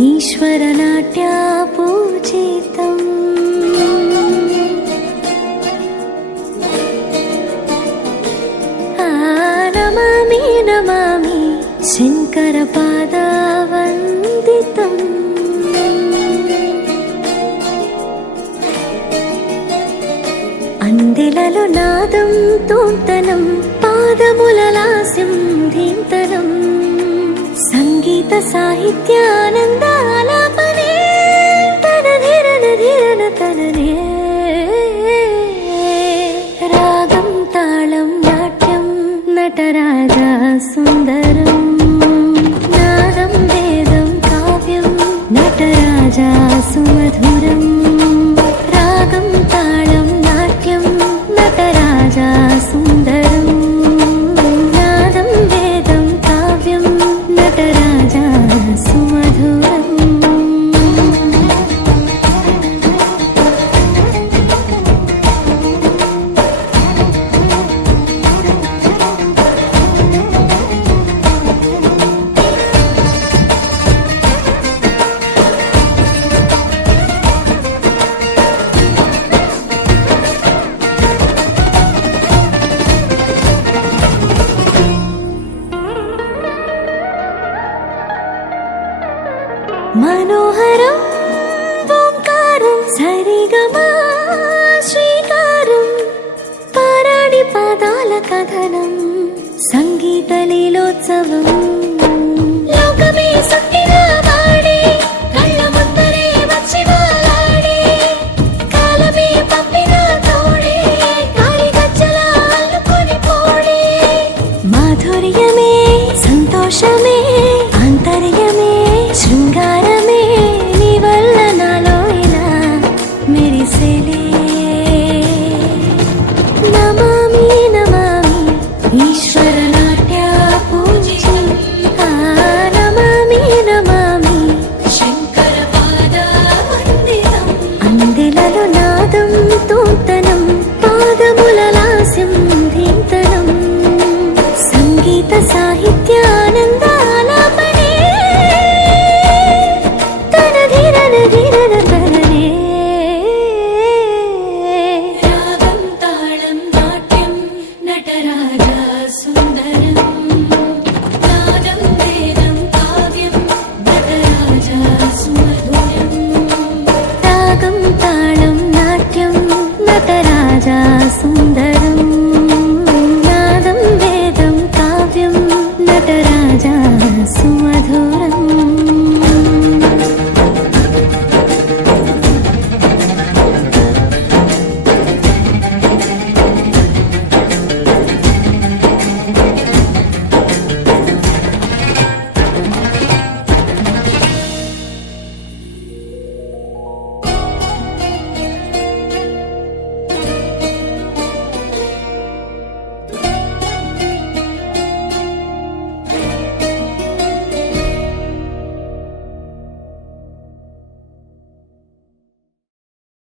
ఈశ్వరనాట్య పూజితం నమామి నమామి శంకర పాదవందితం అందెలలో నాదం తోంతనం పాదముల లాస్యం ధీంతనం సంగీత సాహిత్యానందాలాపనే తన ధిరన ధిరన తననే రాగం తాళం నాట్యం నటరాజా సుందరం నాదం వేదం కావ్యం నటరాజా సుమధురం రాగం తాళం నాట్యం నటరాజా సుందరం నాదం వేదం కావ్యం నటరాజా సుమధురం మనోహరం ఓంకారం సరిగమా శ్రీకారం పారాడి పాదాల కథనం సంగీత లీలోత్సవం లోకమే సుట్టిన